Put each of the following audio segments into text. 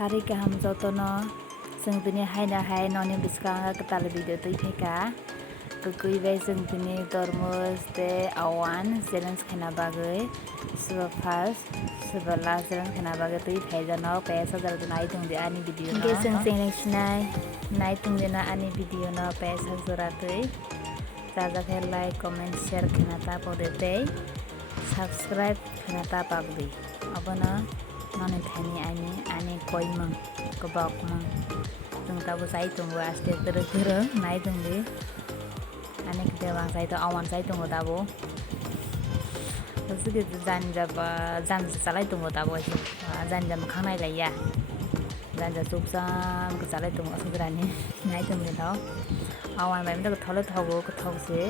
सारि गाहाम जतनो जों दिनै हायनाहाय न'नि बिस्कां केटाल भिडिअ तैफेका गैबाय जों दिनै तरमुज दे आवान जेलेन्स खाना बागै सोरबा फार्स्ट सोरबा लास्ट जेलेन्स खाना बागै तैफायजानो पैसा जल नाय दंदे आनि भिडिअ न जों जेंसिनाय नाय दंदेना आनि भिडिअ न पैसा जरातै जाजाखे लाइक कमेन्ट शेयर खाना तापदे subscribe खाना तापदे अबनो माने थानी आनि कोइमं कबाकमं जों ताबो जायतंगो आस्ते तरह नाय दंदे आनि केदेवां जायतो आवान जायतंगो ताबो सगे जानजाबा जानजा जालायतंगो ताबो जानजा मोखां नायलाया जानजा जोबजाम जालायतंगो असुग्रानि नाय दंदे न आवान बायमन तक थले थगो थगसे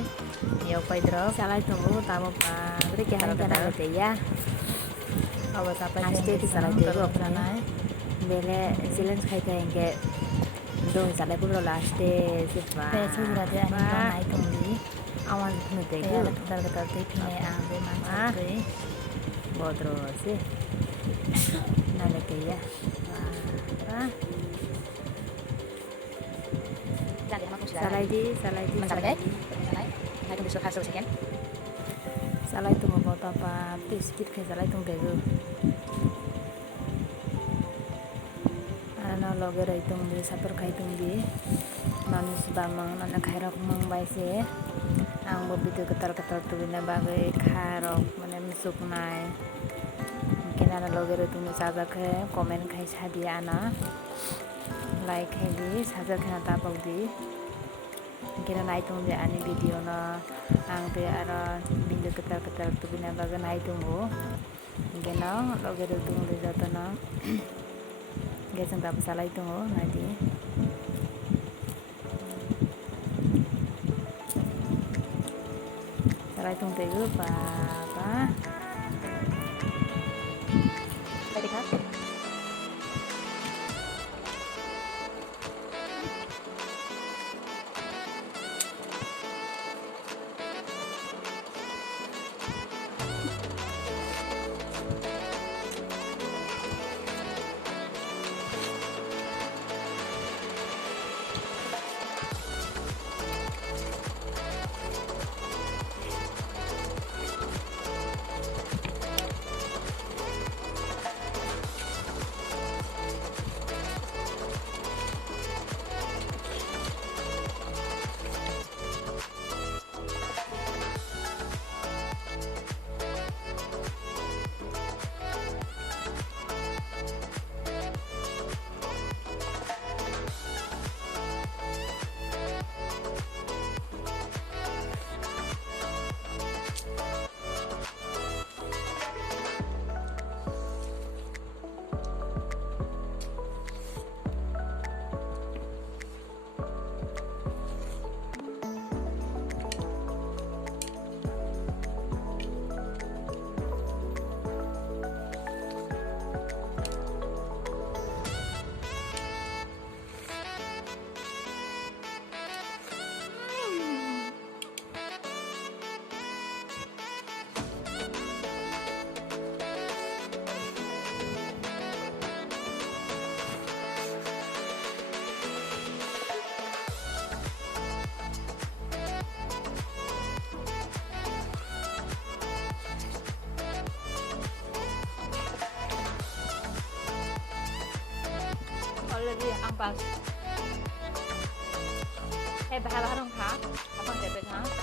याव पाइद्र जालायतंगो ताबो बाग्रे के हाल जालायतेया अब सापाय आस्ते जालायतेगो अपनानाय बेले जेलेन्स खायता इंगे दो जालायबो लास्टे जेबा पैसा जरादे आनि नाय दंदे आवान फुनतेगो कतार तैफिनाय आं बे मानसिखै बद्रसे नायलायतेया Saladi salai tunggu hasil sekian salai tunggu bot apa biskit ke salai tunggu degu ana loge rai tunggu sapur kai tunggu manis bamang ana khairok mang baise ang bo bidu ketar tu bina bagai kharok mane misuk nai mungkin ana loge rai tunggu saja ke komen kai sadi ana like hebi saja khana tapok di kira naik tunggu ani video na ang te ara bindu ketar tu bina baga naik tunggu gena loge rai tunggu jata na gesang tak salah tunggu nanti salah tunggu itu apa tadi kan already ang pas bahasa rong kha apa jadi kha